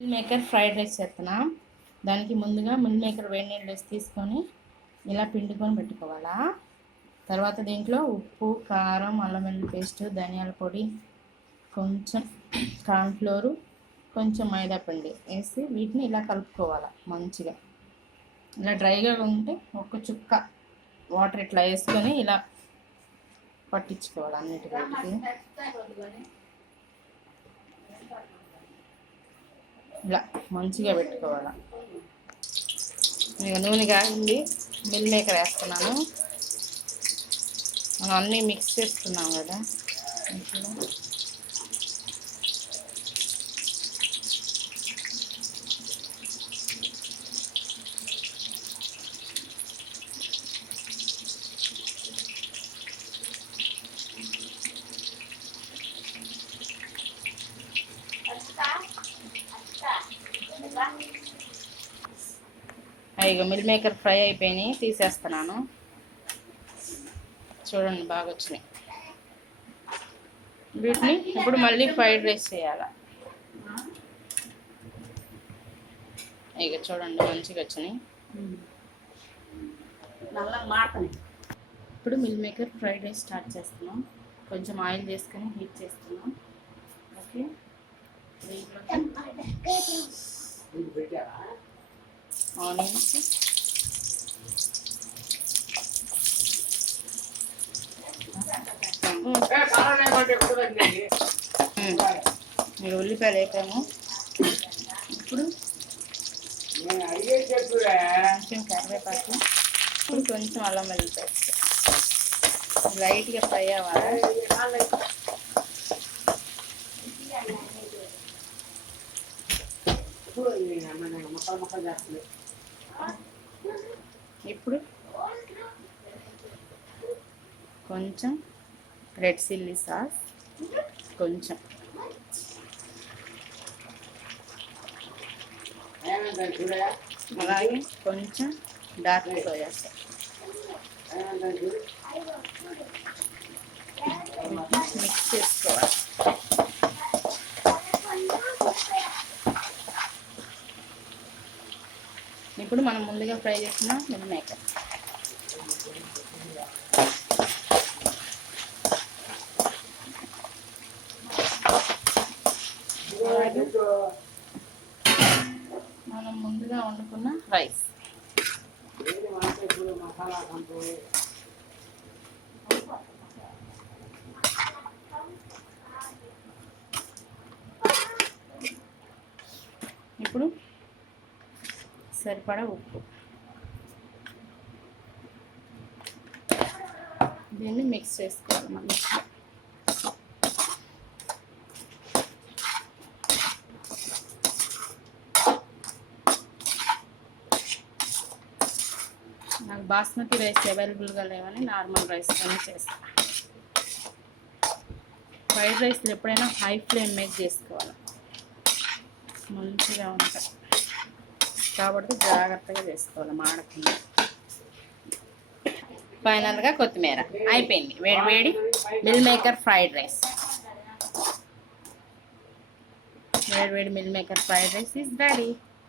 Meal maker fried rice చేస్తున్నా. దానికి ముందుగా మిల్ మేకర్ వేడి నీళ్ళు వేసి తీసుకొని ఇలా పిండుకొని పెట్టుకోవాలా. తర్వాత దీంట్లో ఉప్పు, కారం, అల్లం వెల్లుల్లి పేస్ట్, ధనియాల పొడి, కొంచెం కార్న్ఫ్లోరు, కొంచెం మైదా పిండి వేసి వీటిని ఇలా కలుపుకోవాలి మంచిగా. ఇలా డ్రైగా ఉంటే ఒక చుక్క వాటర్ ఇట్లా వేసుకొని ఇలా పట్టించుకోవాలి అన్నిటికీ. ఇలా మంచిగా పెట్టుకోవాలి. ఇక నూనె కాగింది, మిల్ మేకర్ వేస్తున్నాను. మనం అన్నీ మిక్స్ చేస్తున్నాం కదా. ఇక మిల్ మేకర్ ఫ్రై అయిపోయినాయి, తీసేస్తున్నాను. చూడండి బాగా వచ్చినాయి. వీటిని ఇప్పుడు మళ్ళీ ఫ్రైడ్ రైస్ చేయాలి. ఇక చూడండి మంచిగా వచ్చినాయి. ఇప్పుడు meal maker fried rice start చేస్తున్నాం. కొంచెం ఆయిల్ చేసుకొని హీట్ చేస్తున్నాం. ఓకే, ఆనియన్స్, మీరు ఉల్లిపాయలు వేపాము. ఇప్పుడు కొంచెం కరివేపాకు, ఇప్పుడు కొంచెం అల్లం వెల్లుల్లి పేస్ట్ లైట్గా ఫ్రై అవ్వాలి. ఇప్పుడు కొంచెం రెడ్ చిల్లీ సాస్, కొంచెం అలాగే కొంచెం డార్క్ సోయా సాస్ మిక్స్ చేసుకోవాలి. ఇప్పుడు మనం ముందుగా ఫ్రై చేసిన మిల్ మేకర్ మనం ముందుగా వండుకున్న రైస్ ఇప్పుడు సరిపడా ఉప్పు, దీన్ని మిక్స్ చేసుకోవాలి మంచిగా. నాకు బాస్మతి రైస్ అవైలబుల్గా లేవని నార్మల్ రైస్తోనే చేస్తాను. ఫ్రైడ్ రైస్లు ఎప్పుడైనా హై ఫ్లేమ్ మీద చేసుకోవాలి, మంచిగా ఉంటాయి కాబట్టి జాగ్రత్తగా చేసుకోవాలి మాడకుండా. ఫైనల్గా కొత్తిమీర అయిపోయింది. వేడి వేడి మిల్ మేకర్ ఫ్రైడ్ రైస్. వేడి వేడి meal maker fried rice is ready.